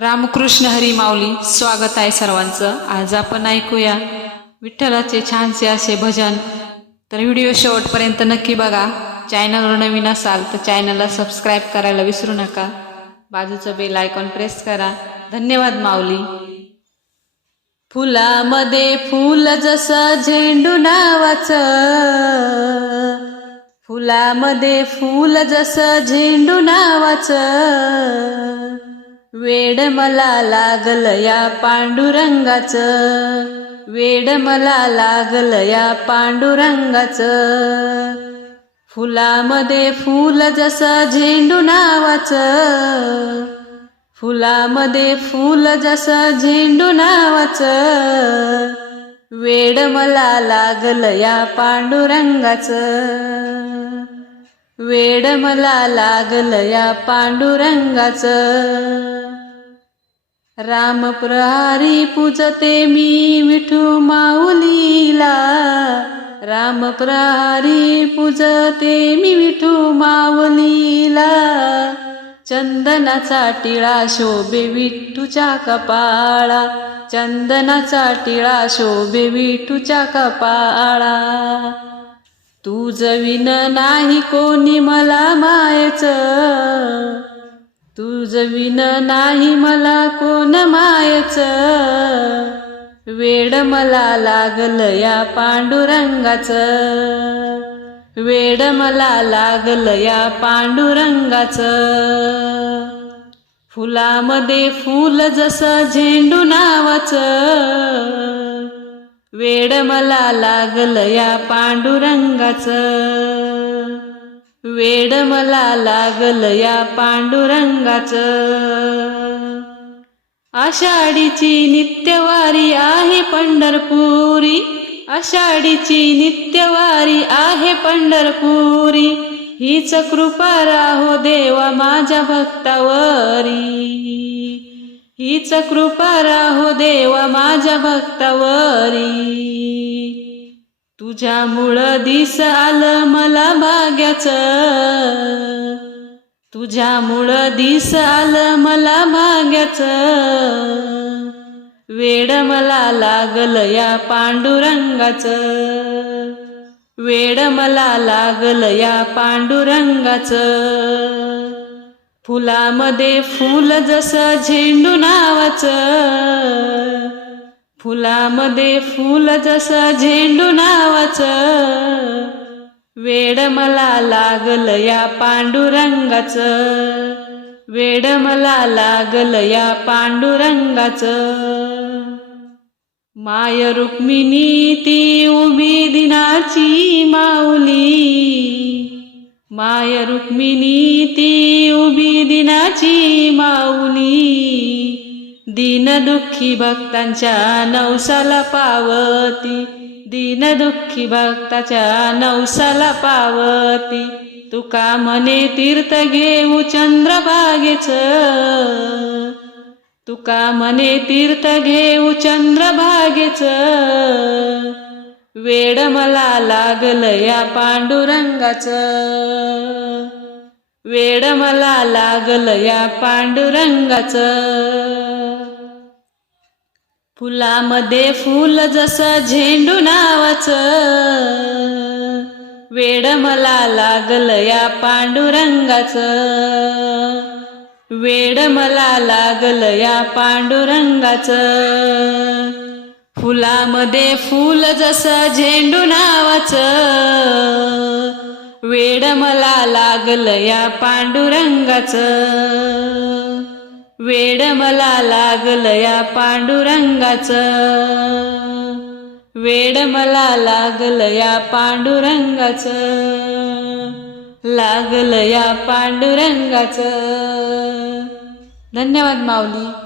रामकृष्ण हरी माऊली स्वागत आहे सर्वांचं. आज आपण ऐकूया विठ्ठलाचे छानसे असे भजन. तर व्हिडिओ शेवटपर्यंत नक्की बघा. चॅनलवर नवीन असाल तर चॅनलला सबस्क्राईब करायला विसरू नका. बाजूचं बेल आयकॉन प्रेस करा. धन्यवाद माऊली. फुलामध्ये फुल जसं झेंडू नावाचं. फुलामध्ये फुल जसं झेंडू नावाचं. वेड मला लागल या पांडुरंगाचं. वेड मला लागल या पांडुरंगाचं. फुलामध्ये फुल जसं झेंडू नावाचं. फुलामध्ये फुल जसं झेंडू नावाचं. वेड मला लागल या पांडुरंगाचं. वेड मला लागल या पांडुरंगाचं. राम प्रहारी पूजते मी विठू माऊलीला. राम प्रहारी पूजते मी विठू माऊलीला. चंदनाचा टिळा शोभे विठूच्या कपाळा. चंदनाचा टिळा शोभे विठूच्या कपाळा. तुझ विन नाही कोणी मला मायच. तुझ विन नाही मला कोण मायच. वेड मला लागल या पांडुरंगाचं. वेड मला लागल या पांडुरंगाचं. फुलामध्ये फूल जसं झेंडू नावाचं. वेड मला लागल या पांडुरंगाचं. वेड मला लागल या पांडुरंगाचं. आषाढीची नित्यवारी आहे पंढरपुरी. आषाढीची नित्यवारी आहे पंढरपुरी. हीच कृपा राहो देवा माझ्या भक्तावरी. हीच कृपा राहो देवा माझ्या भक्तावरी. तुझ्यामुळं दिस आलं मला भाग्याचं. तुझ्यामुळं दिस आलं मला भाग्याचं. वेड मला लागल या पांडुरंगाचं. वेड मला लागल या पांडुरंगाचं. फुलामध्ये फुल जसं झेंडू नावाचं. फुलामध्ये फुल जसं झेंडू नावाचं. वेड मला लागल या पांडुरंगाचं. वेड मला लागल या पांडुरंगाचं. माय रुक्मिणी ती उभी दिनाची माऊली. माय रुक्मिणी ती उभी दिनाची माऊली. दीन दुःखी भक्तांच्या नवसाला पावती. दीन दुःखी भक्ताच्या नवसाला पावती. तुका मने तीर्थ घेऊ चंद्रभागेच. तुका मने तीर्थ घेऊ चंद्रभागेच. वेड मला लागल या पांडुरंगाचं. वेड मला लागल या पांडुरंगाचं. फुलामध्ये फूल जसं झेंडू नावाचं. वेड मला लागल या पांडुरंगाचं. वेड मला लागल या पांडुरंगाचं. फुलामध्ये फूल जसं झेंडू नावाचं. वेड मला लागल या पांडुरंगाचं. वेड मला लागल या पांडुरंगाचं. वेड मला लागल या पांडुरंगाचं. लागल या पांडुरंगाचं. धन्यवाद माऊली.